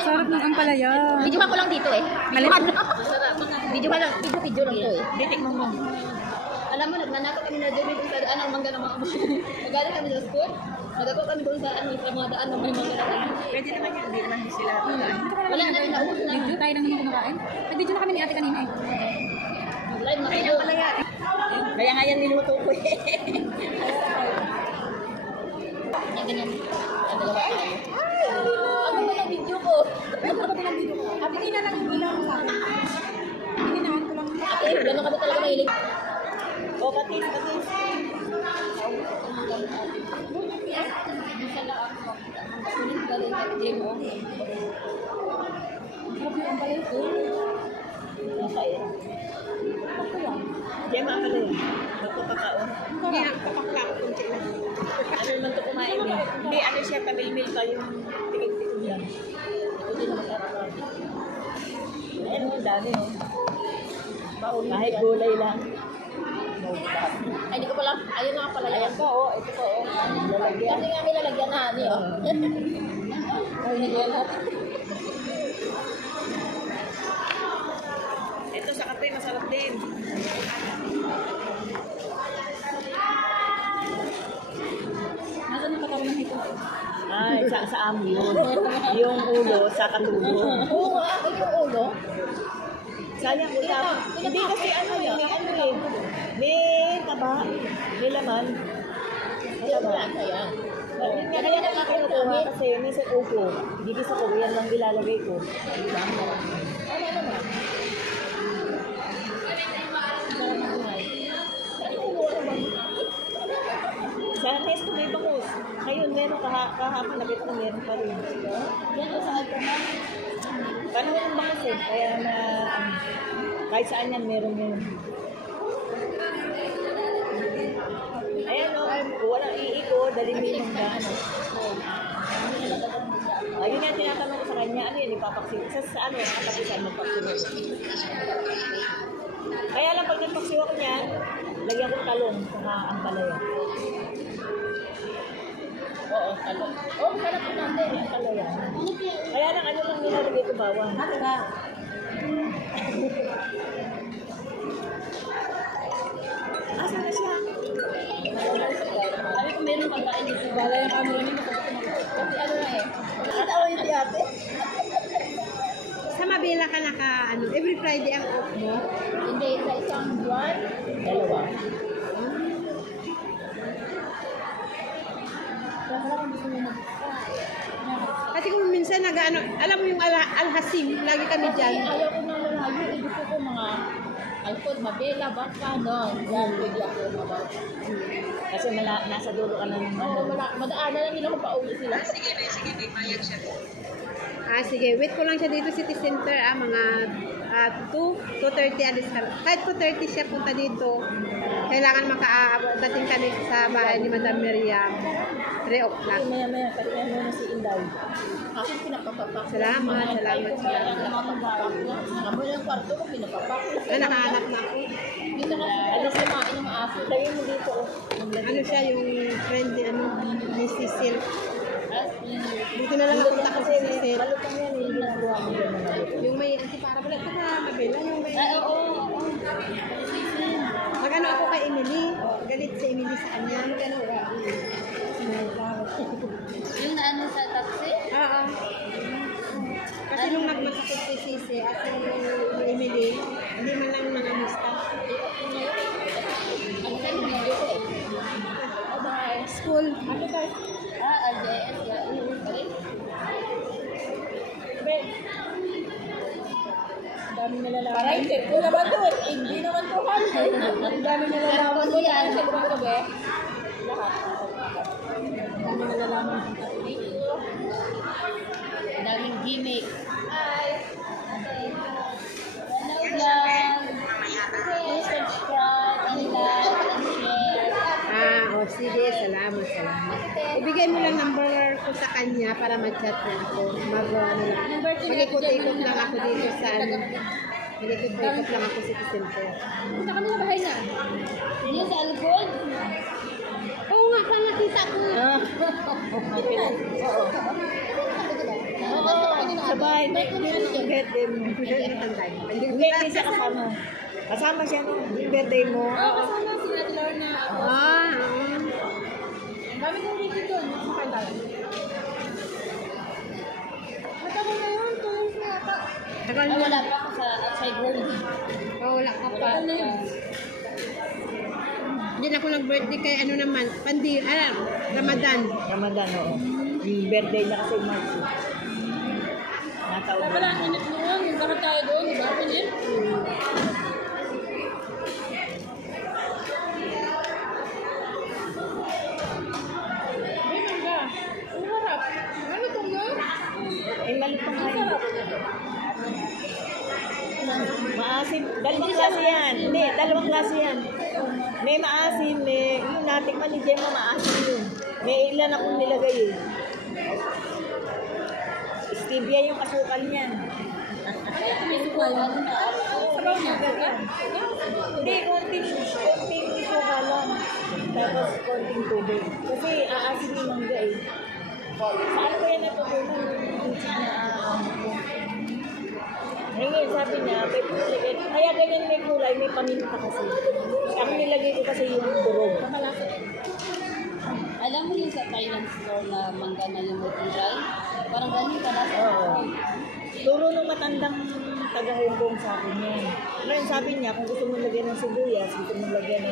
Sarap ng ampalaya. Video ko lang dito eh. Video lang to eh. Titik mo mo. Alam mo, nagnanakot kami na doon sa daan ng mangga ng mga nagaling kami sa school. Nagako kami doon sa mga daan ng may mangga. Pwede naman yun. Hindi naman sila. Wala na rin naubos na. Video tayo lang naman kumakain. Nag-video na kami ni ate kanina eh. Live na kayo. Kaya nga yan niluto ko eh. Yan ganyan. Dalawa tayo. Ano ba yung video ko? Hindi na lang bilang sa akin. Hinahan ko lang. Ate, gano'n ka ba talaga mahilig? O, katis. Diyan mga pala yun. Magpapakaon. Hindi, papakla ko kung sila. Ano naman ito kumain eh. Hindi, ano siya, tamil-mil ka yung tingin-tingin yan. Hindi naman sarap. Ayan mo, dami oh. Kahit gulay lang. Ay, hindi ko pala. Ayun nga pala. Ayan po, oh. Ito po, oh. Lalagyan. Kasi nga may lalagyan na, hani oh. Ay, nag-ialap. Ito sa kape, masarap din. Nasaan ang katawan ng ito? Ay, sa amo yun. Yung ulo, sa katubo. Oo nga, ito yung ulo. Sayang ko lang. Hindi kasi ano eh, may ano eh. May taba, may laman. May taba. Kaya. Yun nga kaya nakikinukuha kasi minsan upo. Hindi ko sa ko, yan lang ilalagay ko. Diba? Ano naman? Sa test ko may bangus. Ngayon, meron kahapon na kita meron pa rin. Yan o sa alcohol. Panahon ng bangus eh. Kaya na, kahit saan yan, meron yun. Ayan o, walang iiko, dali mo yung ano. Ayun yan, tinatanong ko sa kanya, ano yun, ipapaksin. Sa ano, katapisan magpaksin. Kaya lang, pag nagpaksiwa ko niyan, lagyan ko talong sa ampalaya. Oo, talong. Oo, sarap po natin. Ampalaya. Kaya lang, ano lang nilalagay ko bawang. Haka. Asa na siya? Sabi ko meron pagkain dito. Bala yung camera niyo. Kasi ano na eh. Nakatawa yung si ate. Sa Mabela ka ano, every Friday ang off mo? Hindi, sa isang buwan. Dalawa. Kasi kung minsan alam mo yung Al-Hasim, lagi kami dyan. Ayaw ko na lalayo. Gusto ko mga Alcod, Mabela, Baka, no. Yan, bigla ko mababa. Kasi nasa dulo ka na ng Oo, madaanan lang nila kung pauwi sila. Sige, may bayad siya. sige. Wait ko lang siya dito City Center, mga 2:30 alis ka. Kahit 2:30 siya punta dito. Kailangan dating kami sa bahay ni Madam Miriam. 3 o'clock. Maya, kaya mo na si Inday. Kasi pinapapapak. Salamat. Namoy ng kwarto ko, pinapapak. Nakahanap na ako. Dito na alas kumain ng aso. Lagyan mo dito. Ano siya, yung friend ni Cecil. Dito na lang ako punta kasi Cecil. Malutang yan, hindi ginagawa mo yan. Yung may, para pala ito na Mabela, yung may... Ay, oo. Mag-ano ako kay Emily. Galit si Emily sa kanya. Yung naano sa taxi? Oo. Kasi nung nagmasakit si Sisi at yung Emily, hindi man lang mga musta. Ano kayo yung video ko eh? Bye. School. Ano ba? RJS ya. Dami nalalaman. Paray, ko naman to. Hindi naman to hard. Ang dami nalalaman. Ano yan? Sa lumang gabi? Dami nalalaman. Daming gimmick. Hi! Ibigay mo lang number ko sa kanya para mag-chat na ako. Mag-ikot-ikot lang ako dito sa ano. Mag-ikot-ikot lang ako sa center. Punta kami sa bahay na. Hindi sa alcohol. Oo nga, sana tita ko. Sabay. Get them. Hindi siya kasama. Kasama siya no. Yung birthday mo. Kasama si Ate Lorna. Dami kong video doon. Saan tayo? Matagal na yun. 2 years na ata. Tagal Ay, na. wala pa ako sa outside world. Oh, wala ka pa. Tagal na yun. Hindi na ako nag-birthday kay ano naman. Ramadan. Ramadan, oo. Yung birthday niya kasi March. Nataon. Wala, init noon. Yung bakit tayo doon, di ba? Pinit? May mangga. Ang harap. Ano ito mo? Eh, malutong nga yun. Maasim. Dalawang klase yan. Hindi, dalawang klase yan. May maasim, may yung natikman ni Gemma, maasim yun. May ilan akong nilagay eh. Stevia yung asukal niyan. May sukalan. Sabaw niya. Hindi, konting asukal lang. Tapos konting tubig. Kasi aasim yung mangga eh. Saan ko yan natutunan? Ngayon, sabi niya, may kulay. Kaya ganyan may kulay, may paminta kasi. Ang nilagay ko kasi yung durog. Alam mo yung sa Thailand store na mangga na yung may kulay? Parang ganun ka na. Oo. Turo nung matandang taga-Hong Kong sa akin yan. Ngayon sabi niya, kung gusto mong lagyan ng sibuyas, gusto mong lagyan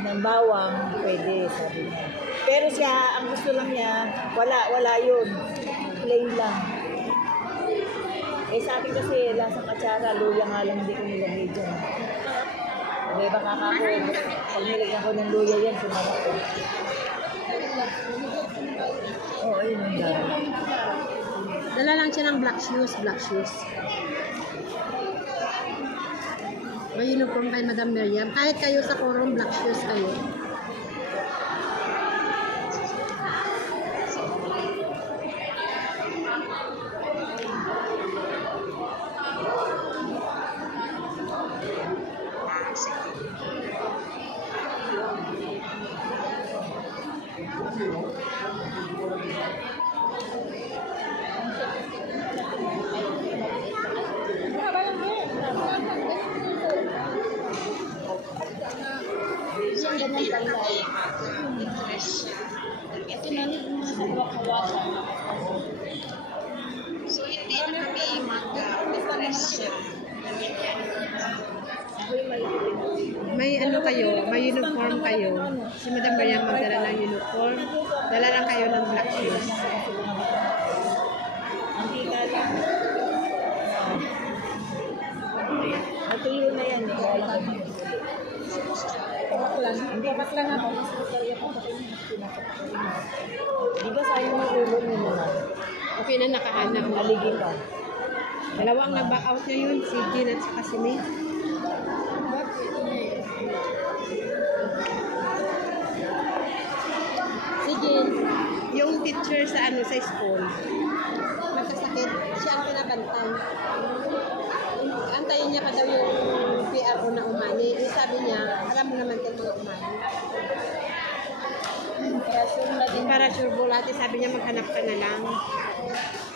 ng bawang, pwede, sabi niya. Pero siya, ang gusto lang niya, wala yun. Plain lang. Eh sa akin kasi, lasang katsara, luya nga lang hindi ko nilagay dyan. Okay, baka ako, pag nilagyan ko ng luya yan, sumarap ko. Oo, yun yung dami. Dala lang siya ng black shoes. May uniform kay Madam Miriam. Kahit kayo sa quorum, black shoes kayo. Ito na yung sa hawak-hawakan. So, hindi na kami mag-press siya. May ano kayo, may uniform kayo. Si Madam Miriam magdala ng uniform. Dala lang kayo ng black shoes. Antika lang. Natuyo na yan. Papak lang ako. Di ba sayang ng ulo mo naman? Okay na nakahanap. Aligin ka. Dalawa ang nag-back out niya yun, si Jean at saka si May. Si Jean, yung teacher sa sa school, magkasakit, siya ang pinabantay. Antayin niya pa daw yung PRO na umani. Sabi niya, alam mo naman yung mga umani. Para sure bulati, sabi niya maghanap ka na lang.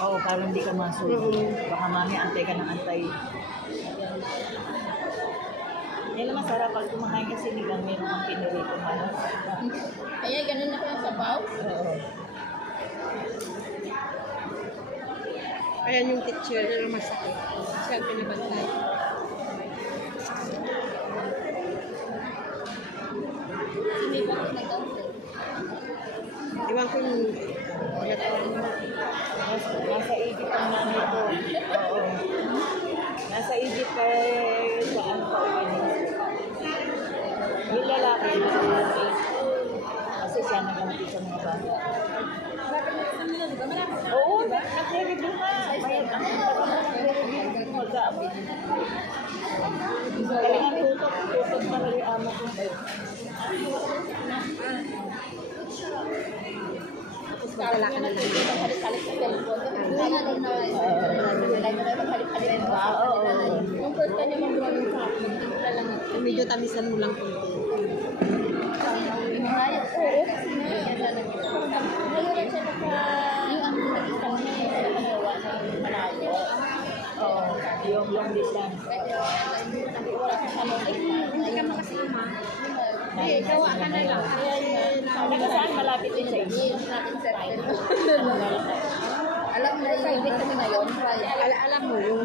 Oo, para hindi ka masulo. Baka mami, antay ka ng antay. Yan naman sarap pag kumakain kasi nilang meron kang pinirito manok. Kaya ganun na ko yung sabaw. Oo. Ayan yung teacher na masakit. Siya ang pinabantay. May bakit nag-download. Iwan ko yung Nasa Egypt ang nanay ko. Oo. Nasa Egypt kaya saan pa uwi nila. Yung lalaki, kasi siya nagkamati sa mga bata. Oo, nag-review nga. Mayat ang nag-review. Mag-aabit. Kalingan tutok para yung amo ko. tapos magdala ka na lang. Halik-halik sa cellphone. Kaya din na, halik-halik. Yung first time yung mag-drawing sa akin, wala lang. Medyo tamisan mo lang konti. Ngayon lang siya yung ang nag-isang niya yung nagawa sa malayo. Yung long distance. Wala sa salon. Hindi ka makasama. Hindi, gawa ka na lang. Taga saan malapit din sa inyo? Alam mo na private kami ngayon. Alam mo, yung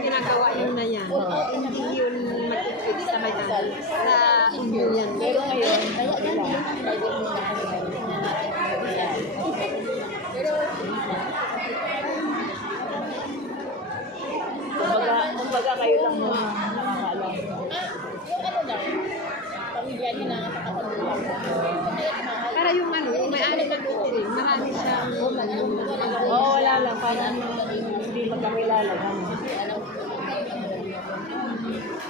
ginagawa yun na yan. Hindi yun mag-fit sa may tayo. Sa inyo yan. Pero ngayon, kumbaga kayo lang mga nakakaalam. Yung ano daw, pamilya niya na nakakatulong. Para yung ano, yung may-ari ng hotel, marami siyang Oo, wala lang. Parang hindi magkakilala.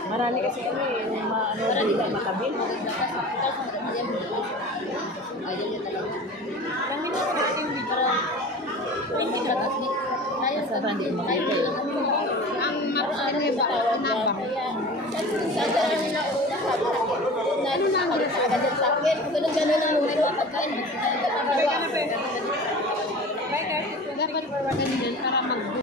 Marami kasi kami, yung mga ano, hindi ka makabil. Ayaw niya talaga. Kami na kami hindi parang Hindi talaga. Ayaw sa bandi makikita. ang marami yung sinabang. Ano na ang ginagawa sa akin? Ganun-ganun ang muna yung pagkain. Dapat ganyan para mag